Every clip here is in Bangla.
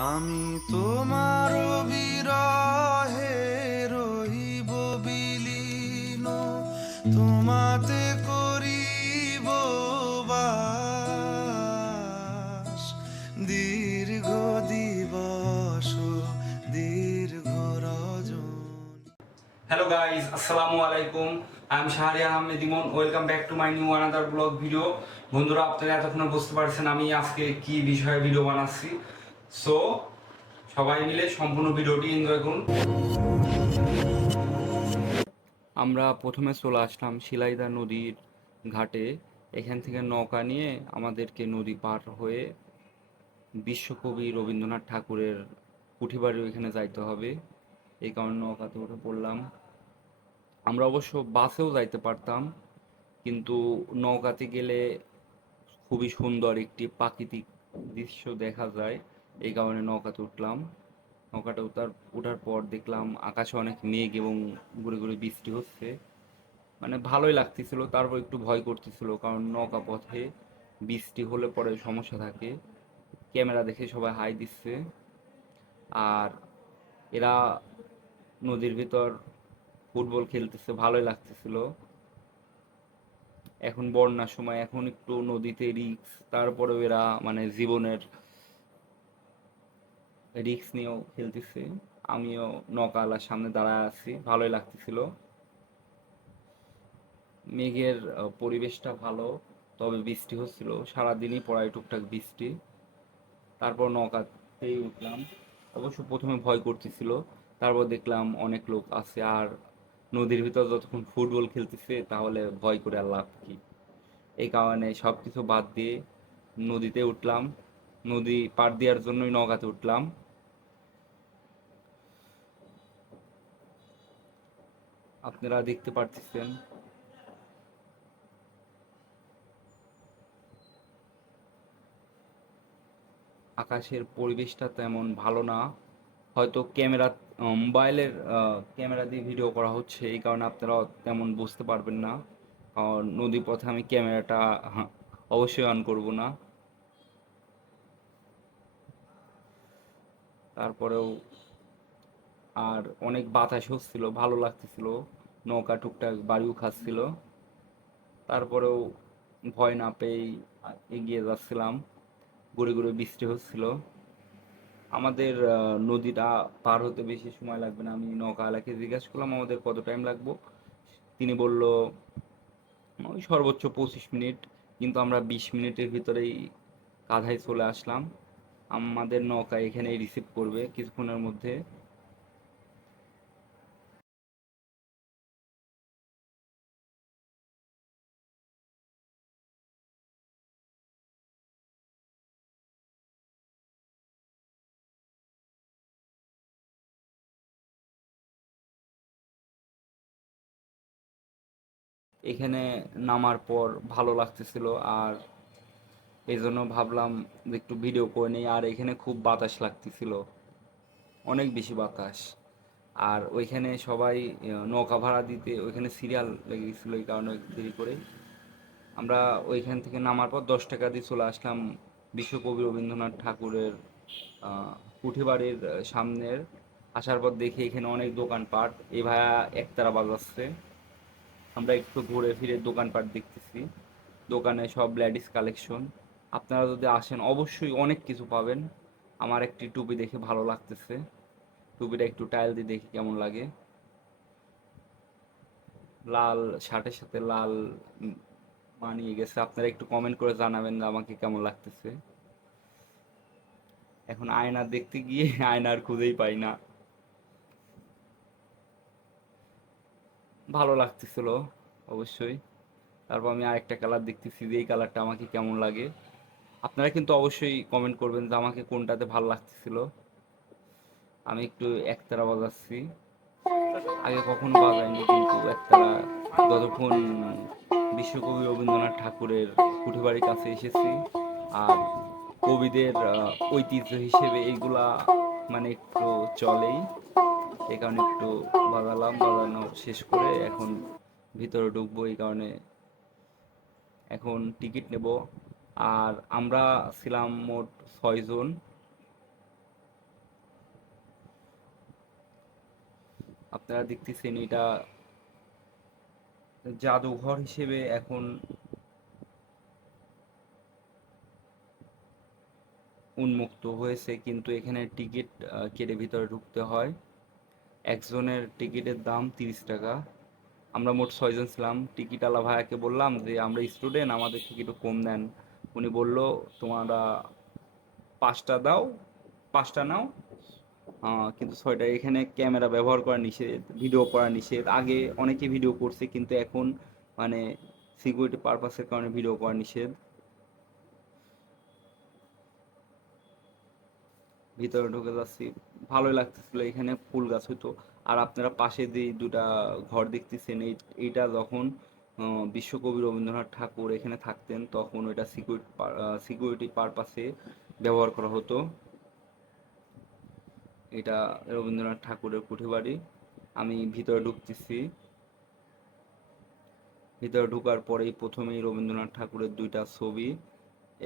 আমি তোমার বিরহে রহিব বিলীন, তোমাতে করিব বাস। দীর্ঘ দিবস দীর্ঘ রজন। হ্যালো গাইজ, আসসালামু আলাইকুম। I am Shahriar Ahmed Emon. Welcome back to my new another blog video. বন্ধুরা, আপনারা এতক্ষণ বুঝতে পারছেন আমি আজকে কি বিষয়ে ভিডিও বানাচ্ছি। সো সবাই মিলে সম্পূর্ণ ভিডিওটি এনজয় করুন। আমরা প্রথমে চলে আসলাম শিলাইদা নদীর ঘাটে। এখান থেকে নৌকা নিয়ে আমাদেরকে নদী পার হয়ে বিশ্বকবি রবীন্দ্রনাথ ঠাকুরের কুঠিবাড়ি ওইখানে যাইতে হবে। এই কারণে নৌকাতে উঠে পড়লাম। আমরা অবশ্য বাসেও যাইতে পারতাম, কিন্তু নৌকাতে গেলে খুবই সুন্দর একটি প্রাকৃতিক দৃশ্য দেখা যায়। এই কারণে নৌকাতে উঠলাম। নৌকাটা ওঠার পর দেখলাম আকাশে অনেক মেঘ এবং গুড়ি গুড়ি বৃষ্টি হচ্ছে। মানে ভালোই লাগতেছিল, তারপর একটু ভয় করতেছিল, কারণ নৌকা পথে বৃষ্টি হলে পরে সমস্যা থাকে। ক্যামেরা দেখে সবাই হাই দিচ্ছে। আর এরা নদীর ভিতর ফুটবল খেলতেছে, ভালোই লাগতেছিল। এখন বন্যার সময়, এখন একটু নদীতে রিস্ক, তারপরেও এরা মানে জীবনের রিস্ক নিয়েও খেলতেছে। আমিও নৌকাওয়ালার সামনে দাঁড়ায় আছি, ভালোই লাগতেছিল। মেঘের পরিবেশটা ভালো, তবে বৃষ্টি হচ্ছিল সারাদিনই, পড়ায় টুকটাক বৃষ্টি। তারপর নৌকাতেই উঠলাম। অবশ্য প্রথমে ভয় করতেছিল, তারপর দেখলাম অনেক লোক আছে, আর নদীর ভিতর যতক্ষণ ফুটবল খেলতেছে তাহলে ভয় করে আর লাভ কি। এই কারণে সব কিছু বাদ দিয়ে নদীতে উঠলাম। নদী পার দেওয়ার জন্যই নৌকাতে উঠলাম। আপনারা দেখতে পারতেছেন আকাশের পরিবেশটা তেমন ভালো না। হয়তো মোবাইলের ক্যামেরা দিয়ে ভিডিও করা হচ্ছে, এই কারণে আপনারা তেমন বুঝতে পারবেন না। কারণ নদী পথে আমি ক্যামেরাটা অবশ্যই অন করব না। তারপরেও আর অনেক বাতাস হচ্ছিল, ভালো লাগতেছিল। নৌকা টুকটাক বাড়িও খাচ্ছিল। তারপরেও ভয় না পেয়েই এগিয়ে যাচ্ছিলাম। ঘুরে ঘুরে বৃষ্টি হচ্ছিল। আমাদের নদীটা পার হতে বেশি সময় লাগবে না। আমি নৌকাওয়ালাকে জিজ্ঞাসা করলাম আমাদের কত টাইম লাগবে। তিনি বলল ওই সর্বোচ্চ 25 মিনিট। কিন্তু আমরা 20 মিনিটের ভিতরেই কাঁধায় চলে আসলাম। আমাদের নৌকা এখানেই রিসিভ করবে কিছুক্ষণের মধ্যে। এখানে নামার পর ভালো লাগতেছিল, আর এই জন্য ভাবলাম যে একটু ভিডিও করে নিই। আর এখানে খুব বাতাস লাগতেছিল, অনেক বেশি বাতাস। আর ওইখানে সবাই নৌকা ভাড়া দিতে ওইখানে সিরিয়াল লেগে গেছিলো, এই কারণে দেরি করে আমরা ওইখান থেকে নামার পর 10 টাকা দিয়ে চলে আসলাম বিশ্বকবি রবীন্দ্রনাথ ঠাকুরের কুঠিবাড়ির সামনের। আসার পর দেখি এখানে অনেক দোকানপাট, এই ভাইয়া একতারা বাজাচ্ছে। আমরা একটু ঘুরে ফিরে দোকানপাট দেখতেছি। দোকানে সব লেডিস কালেকশন। আপনারা যদি আসেন অবশ্যই অনেক কিছু পাবেন। আমার একটি টুপি দেখে ভালো লাগতেছে, টুপিটা একটু টাইল দিয়ে দেখি কেমন লাগে। লাল শার্টের সাথে লাল উম, মানিয়ে গেছে। আপনারা একটু কমেন্ট করে জানাবেন যে আমাকে কেমন লাগতেছে। এখন আয়না দেখতে গিয়ে আয়নার খুঁজেই পাই না। ভালো লাগতেছিল অবশ্যই। তারপর আমি আরেকটা কালার দেখতেছি যে এই কালারটা আমাকে কেমন লাগে। আপনারা কিন্তু অবশ্যই কমেন্ট করবেন যে আমাকে কোনটাতে ভালো লাগতেছিল। আমি একটু একতারা বাজাচ্ছি, আগে কখনো বাজাইনি, কিন্তু একতারা যতক্ষণ বিশ্বকবি রবীন্দ্রনাথ ঠাকুরের কুঠিবাড়ির কাছে এসেছি, আর কবিদের ঐতিহ্য হিসেবে এইগুলা মানে একটু চলেই, এই কারণে একটু বাজালাম। বাজানো শেষ করে এখন ভিতরে ঢুকবো, এই কারণে এখন টিকিট নেব। আর আমরা ছিলাম মোট 6 জন। আপনারা দেখতেছেন এটা জাদুঘর হিসেবে এখন উন্মুক্ত হয়েছে, কিন্তু এখানে টিকিট কেটে ভিতরে ঢুকতে হয়। একজনের টিকিটের দাম 30 টাকা। আমরা মোট 6 জন ছিলাম। টিকিটওয়ালা ভাইয়াকে বললাম যে আমরা স্টুডেন্ট, আমাদের টিকিট কম দেন। উনি বলল তোমরা 5টা দাও, 5টা নাও, কিন্তু 6টা। এখানে ক্যামেরা ব্যবহার করা নিষেধ, ভিডিও করা নিষেধ। আগে অনেকে ভিডিও করছে, কিন্তু এখন মানে সিকিউরিটি পারপাসের কারণে ভিডিও করা নিষেধ। ভিতরে ঢুকে যাচ্ছি, ভালোই লাগতেছিল। এখানে ফুল গাছ হতো। আর আপনারা পাশে যে দুটা ঘর দেখতেছেন, এইটা যখন বিশ্বকবি রবীন্দ্রনাথ ঠাকুর এখানে থাকতেন, তখন ওইটা সিকিউরিটি পারপাসে ব্যবহার করা হতো। এটা রবীন্দ্রনাথ ঠাকুরের কুঠিবাড়ি। আমি ভিতরে ঢুকতেছি। ভিতরে ঢোকার পরেই প্রথমেই রবীন্দ্রনাথ ঠাকুরের দুইটা ছবি।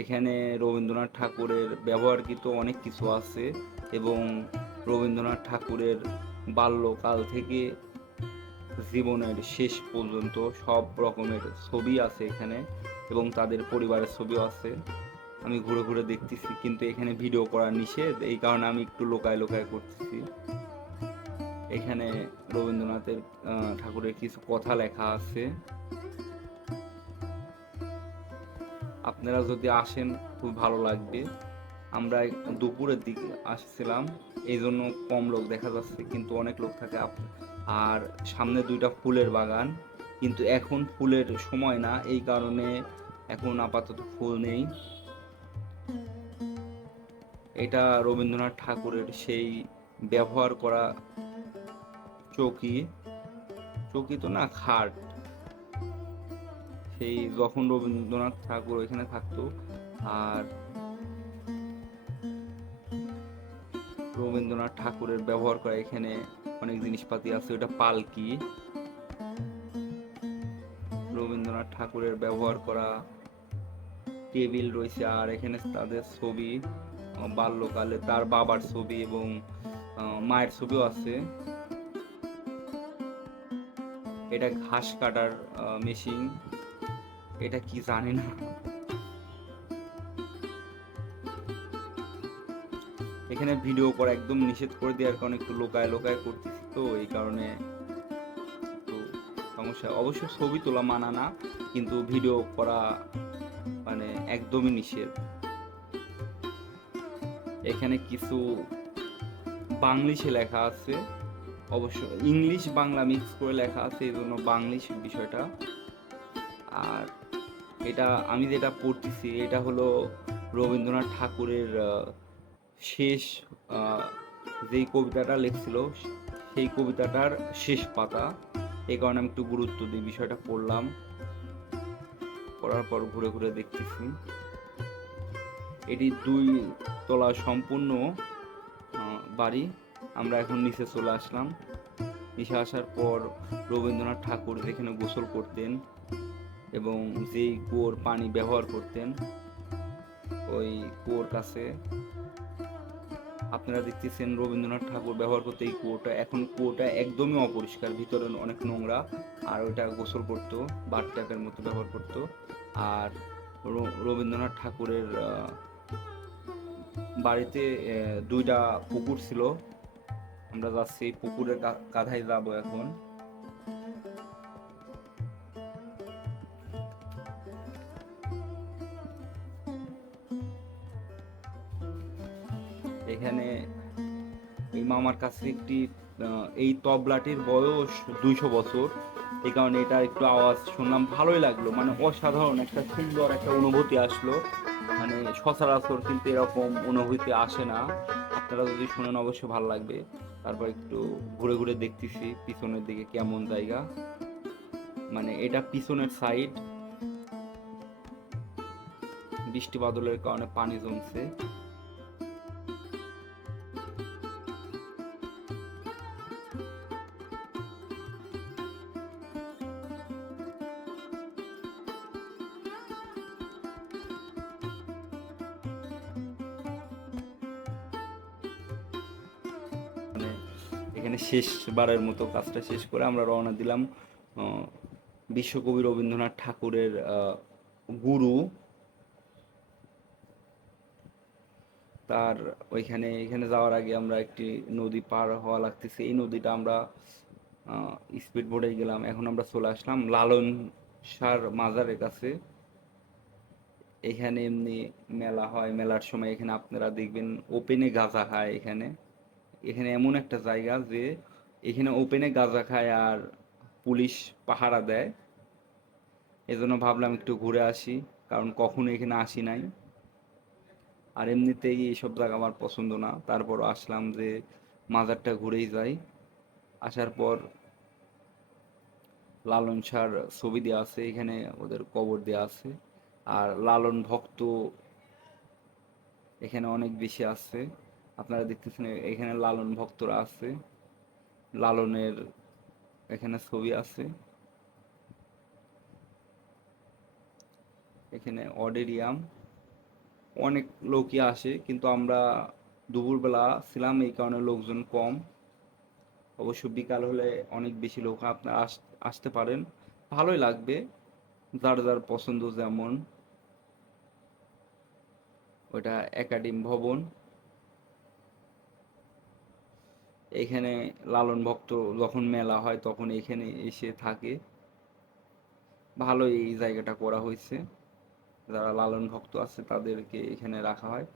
এখানে রবীন্দ্রনাথ ঠাকুরের ব্যবহারকৃত অনেক কিছু আছে, এবং রবীন্দ্রনাথ ঠাকুরের বাল্যকাল থেকে জীবনের শেষ পর্যন্ত সব রকমের ছবি আছে এখানে, এবং তাদের পরিবারের ছবিও আছে। আমি ঘুরে ঘুরে দেখতেছি, কিন্তু এখানে ভিডিও করা নিষেধ, এই কারণে আমি একটু লোকায় লোকায় করতেছি। এখানে রবীন্দ্রনাথের ঠাকুরের কিছু কথা লেখা আছে। আপনারা যদি আসেন খুব ভালো লাগবে। আমরা দুপুরের দিকে আসছিলাম, এই জন্য কম লোক দেখা যাচ্ছে, কিন্তু অনেক লোক থাকে। আর সামনে দুইটা ফুলের বাগান, কিন্তু এখন ফুলের সময় না, এই কারণে এখন আপাতত ফুল নেই। এটা রবীন্দ্রনাথ ঠাকুরের সেই ব্যবহার করা চৌকি, চৌকি তো না, খাট। সেই যখন রবীন্দ্রনাথ ঠাকুর এখানে থাকতো। আর রবীন্দ্রনাথ ঠাকুরের ব্যবহার করা এখানে অনেক জিনিসপাতি আছে। ওটা পালকি। রবীন্দ্রনাথ ঠাকুরের ব্যবহার করা টেবিল রয়েছে, আর এখানে তাদের ছবি, বাল্যকালে তার বাবার ছবি এবং মায়ের ছবিও আছে। এটা ঘাস কাটার মেশিন, এটা কি জানি না। এখানে ভিডিও করা একদম নিষেধ করে দেওয়ার কারণে একটু লোকায় লোকায় করতেছি, তো এই কারণে একটু সমস্যা। অবশ্য ছবি তোলা মানা না, কিন্তু ভিডিও করা মানে একদমই নিষেধ। এখানে কিছু বাংলিশে লেখা আছে, অবশ্য ইংলিশ বাংলা মিক্স করে লেখা আছে, এই জন্য বাংলিশ বিষয়টা। আর এটা আমি যেটা পড়তেছি, এটা হলো রবীন্দ্রনাথ ঠাকুরের শেষ যেই কবিতাটা লিখছিল, সেই কবিতাটার শেষ পাতা। এই কারণে আমি একটু গুরুত্ব দিই, বিষয়টা পড়লাম। পড়ার পর ঘুরে ঘুরে দেখতেছি। এটি 2 তলা সম্পূর্ণ বাড়ি। আমরা এখন নিচে চলে আসলাম। নিচে আসার পর রবীন্দ্রনাথ ঠাকুর যেখানে গোসল করতেন এবং যেই কুয়োর পানি ব্যবহার করতেন, ওই কুয়োর কাছে আপনারা দেখতেছেন রবীন্দ্রনাথ ঠাকুর ব্যবহার করতে এই কুয়োটা। এখন কুয়োটা একদমই অপরিষ্কার, ভিতরে অনেক নোংরা। আর ওইটা গোসল করতো, বাথ ট্যাপের মতো ব্যবহার করতো। আর রবীন্দ্রনাথ ঠাকুরের বাড়িতে 2টা পুকুর ছিল। আমরা যাচ্ছি পুকুরের কাঁধায় যাবো এখন। এখানে এই মামার কাছে একটি এই তবলাটির বয়স 200 বছর। এই কারণে এটা একটু আওয়াজ শুনলাম, ভালোই লাগলো। মানে অসাধারণ একটা সুন্দর একটা অনুভূতি আসলো। মানে সচরাচর কিন্তু এরকম অনুভূতি আসে না। আপনারা যদি শুনেন অবশ্যই ভালো লাগবে। তারপর একটু ঘুরে ঘুরে দেখতেছি পিছনের দিকে কেমন জায়গা। মানে এটা পিছনের সাইড, বৃষ্টি বাদলের কারণে পানি জমছে। মানে এখানে শেষবারের মতো কাজটা শেষ করে আমরা রওনা দিলাম আহ, বিশ্বকবি রবীন্দ্রনাথ ঠাকুরের গুরু তার ওইখানে এখানে যাওয়ার আগে আমরা একটি নদী পার হওয়া লাগতেছে। এই নদীটা আমরা স্পিড বোটে গেলাম। এখন আমরা চলে আসলাম লালন শাহর মাজারের কাছে। এখানে এমনি মেলা হয়, মেলার সময় এখানে আপনারা দেখবেন ওপেনে গাঁজা খায়। এখানে এখানে এমন একটা জায়গা যে এখানে ওপেনে গাঁজা খায় আর পুলিশ পাহারা দেয়। এজন্য ভাবলাম একটু ঘুরে আসি, কারণ কখনো এখানে আসি নাই। আর এমনিতেই এইসব জায়গা আমার পছন্দ না, তারপরও আসলাম যে মাজারটা ঘুরেই যাই। আসার পর লালন শাহর ছবি দেওয়া আছে, এখানে ওদের কবর দেওয়া আছে। আর লালন ভক্ত এখানে অনেক বেশি আছে। আপনারা দেখতেছেন এখানে লালন ভক্তরা আছে, লালনের এখানে ছবি আছে। এখানে অডিরিয়াম, অনেক লোকই আসে, কিন্তু আমরা দুপুরবেলা ছিলাম এই কারণে লোকজন কম। অবশ্য বিকাল হলে অনেক বেশি লোক, আপনারা আসতে পারেন, ভালোই লাগবে। যার যার পছন্দ যেমন। ওটা একাডেমি ভবন। এখানে লালন ভক্ত যখন মেলা হয় তখন এখানে এসে থাকে। ভালোই এই জায়গাটা করা হয়েছে, যারা লালন ভক্ত আছে তাদেরকে এখানে রাখা হয়।